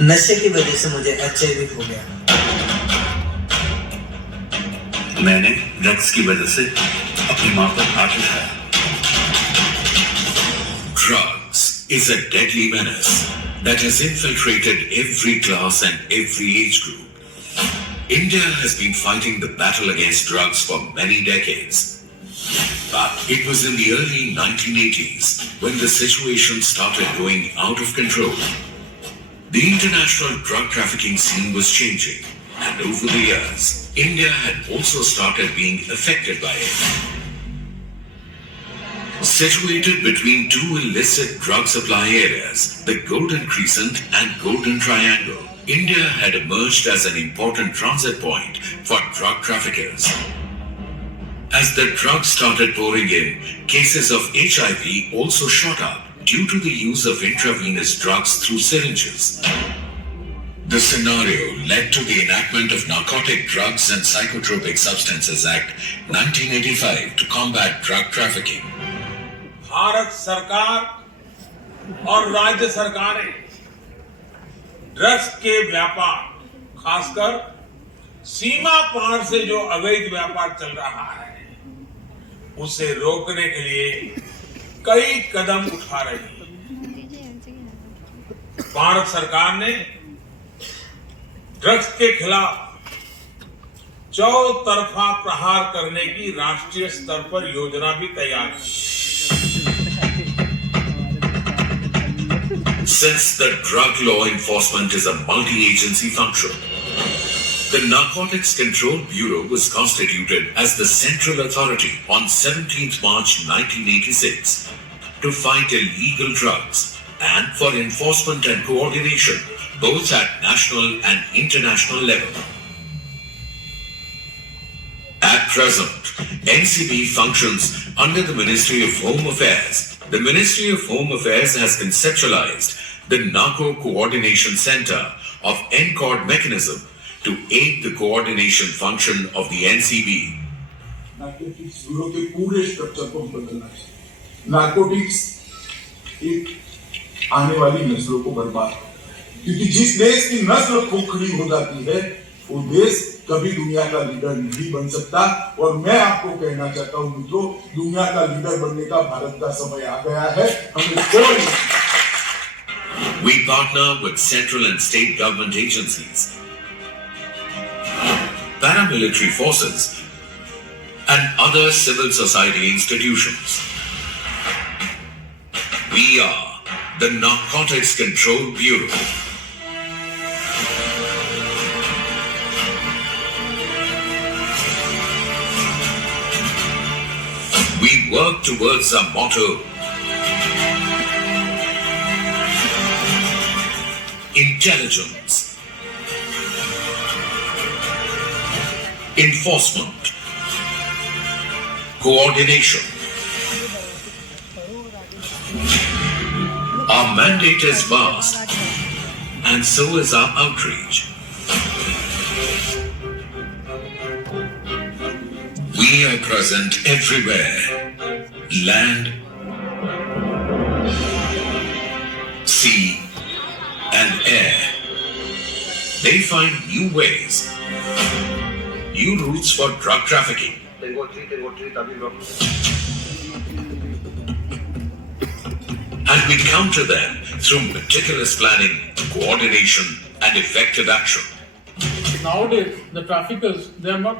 नशे की वजह से मुझे HIV हो गया। मैंने ड्रग्स की वजह से अपनी मां पर हाथ उठाया। Drugs is a deadly menace that has infiltrated every class and every age group. India has been fighting the battle against drugs for many decades. But it was in the early 1980s when the situation started going out of control. The international drug trafficking scene was changing, and over the years, India had also started being affected by it. Situated between two illicit drug supply areas, the Golden Crescent and Golden Triangle, India had emerged as an important transit point for drug traffickers. As the drugs started pouring in, cases of HIV also shot up due to the use of intravenous drugs through syringes. The scenario led to the enactment of Narcotic Drugs and Psychotropic Substances Act 1985 to combat drug trafficking. Bharat सरकार और राज्य सरकारें drugs के व्यापार, खासकर सीमा पार से जो अवैध व्यापार चल रहा है, उसे रोकने के लिए कई कदम उठा रही है। भारत सरकार ने ड्रग्स के खिलाफ चौतरफा प्रहार करने की राष्ट्रीय स्तर पर योजना भी तैयार की। Since the drug law enforcement is a multi-agency function, the Narcotics Control Bureau was constituted as the central authority on 17th March 1986 to fight illegal drugs and for enforcement and coordination both at national and international level. At present, NCB functions under the Ministry of Home Affairs. The Ministry of Home Affairs has conceptualized the Narco Coordination Center of NCORD mechanism to aid the coordination function of the NCB. Narcotics bureau के पूरे structure को बदलना चाहिए। Narcotics एक आने वाली नस्लों को बर्बाद, क्योंकि जिस देश की नस्ल खोखली हो जाती है, वो देश कभी दुनिया का लीडर नहीं बन सकता। और मैं आपको कहना चाहता हूं मित्रों, दुनिया का लीडर बनने का भारत का समय आ गया है। हमें We partner with central and state government agencies, paramilitary forces, and other civil society institutions. We are the Narcotics Control Bureau. We work towards our motto, intelligence, enforcement, coordination. Our mandate is vast, and so is our outreach. We are present everywhere, land, sea, and air. They find new ways, new routes for drug trafficking. And we counter them through meticulous planning, coordination, and effective action. Nowadays, the traffickers, they are not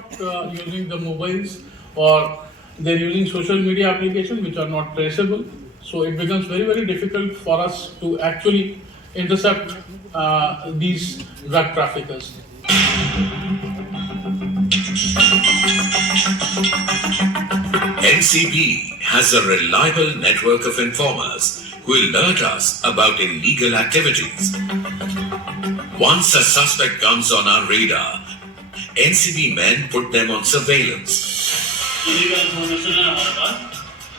using the mobiles, or they're using social media applications which are not traceable. So it becomes very, very difficult for us to actually intercept these drug traffickers. NCB has a reliable network of informers who alert us about illegal activities. Once a suspect comes on our radar, NCB men put them on surveillance.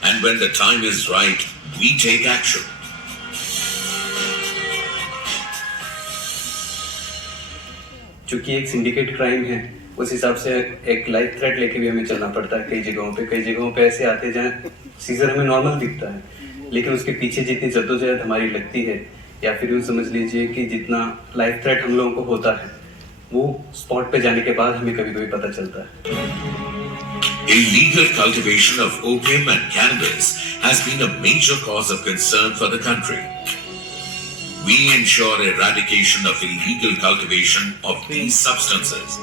And when the time is right, we take action. चूंकि एक syndicate crime है, उस हिसाब से एक life threat लेके भी हमें चलना पड़ता है। कई जगहों पे ऐसे आते जहाँ सीजर हमें नॉर्मल दिखता है, लेकिन उसके पीछे जितनी जद्दोजहद हमारी लगती है या फिर यूँ समझ लीजिए कि जितना लाइफ थ्रेट हम लोगों को होता है वो स्पॉट पे जाने के बाद हमें कभी कभी पता चलता है। Illegal cultivation of opium and cannabis has been a major cause of concern for the country. We ensure eradication of illegal cultivation of these substances.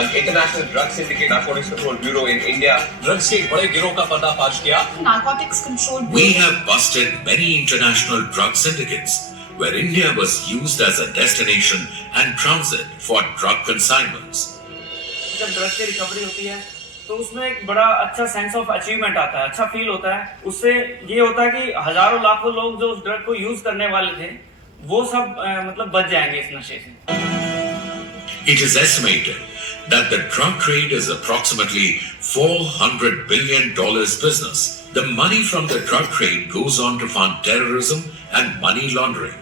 An international drug syndicate Narcotics Control Bureau in India drugs के एक बड़े गिरोह का पर्दाफाश किया। Narcotics Control We Bureau. have busted many international drug syndicates where India was used as a destination and transit for drug consignments. जब drug की recovery होती है तो उसमें एक बड़ा अच्छा सेंस ऑफ अचीवमेंट आता है, अच्छा फील होता है। उससे ये होता है कि हजारों लाखों लोग जो उस ड्रग को यूज करने वाले थे वो सब मतलब बच जाएंगे इस नशे से। It is estimated that the drug trade is approximately $400 billion business. The money from the drug trade goes on to fund terrorism and money laundering.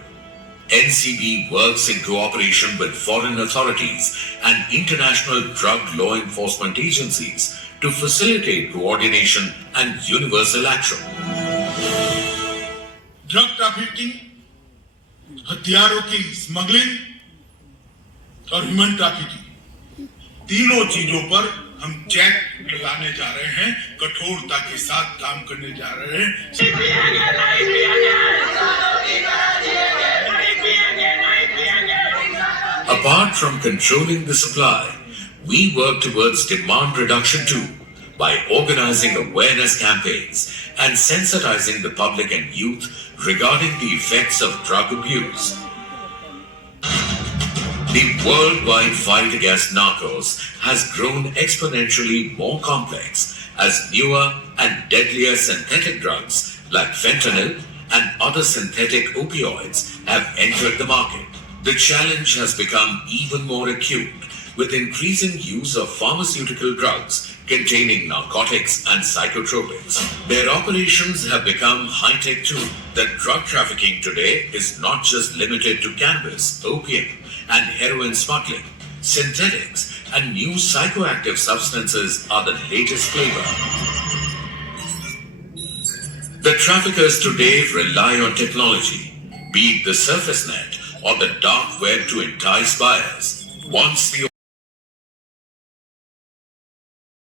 NCB works in cooperation with foreign authorities and international drug law enforcement agencies to facilitate coordination and universal action. Drug trafficking, हथियारों की smuggling और human trafficking, तीनों चीजों पर हम check लगाने जा रहे हैं, कठोरता के साथ काम करने जा रहे हैं। Apart from controlling the supply, we work towards demand reduction too by organizing awareness campaigns and sensitizing the public and youth regarding the effects of drug abuse. The worldwide fight against narcos has grown exponentially more complex as newer and deadlier synthetic drugs like fentanyl and other synthetic opioids have entered the market. The challenge has become even more acute with increasing use of pharmaceutical drugs containing narcotics and psychotropics. Their operations have become high-tech too. The drug trafficking today is not just limited to cannabis, opium, and heroin smuggling. Synthetics and new psychoactive substances are the latest flavor. The traffickers today rely on technology, be it the surface net or the dark web to entice buyers. Once the